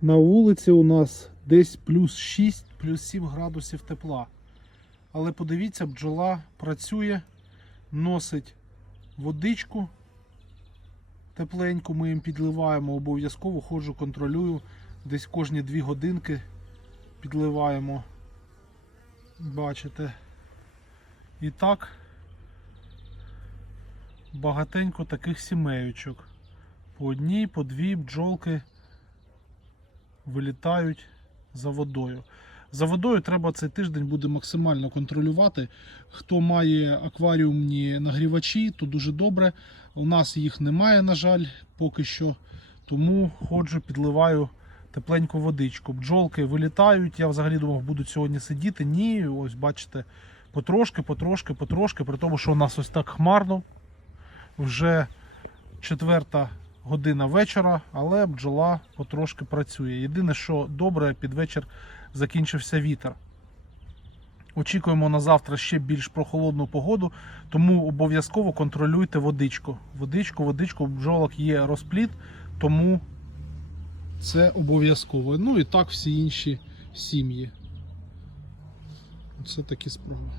На вулиці у нас десь плюс 6, плюс 7 градусів тепла. Але подивіться, бджола працює, носить водичку тепленьку, ми їм підливаємо, обов'язково ходжу, контролюю. Десь кожні 2 годинки підливаємо. Бачите. І так багатенько таких сімеючок. По одній, по дві бджолки вилітають за водою. За водою треба цей тиждень буде максимально контролювати. Хто має акваріумні нагрівачі, то дуже добре. У нас їх немає, на жаль, поки що. Тому ходжу, підливаю тепленьку водичку. Бджолки вилітають. Я взагалі думав, будуть сьогодні сидіти. Ні, ось бачите, потрошки, потрошки, потрошки. При тому, що у нас ось так хмарно. Вже четверта година вечора, але бджола потрошки працює. Єдине, що добре, під вечір закінчився вітер. Очікуємо на завтра ще більш прохолодну погоду, тому обов'язково контролюйте водичку. Водичку, водичку, у бджолок є розпліт, тому це обов'язково. Ну і так всі інші сім'ї. Це такі справи.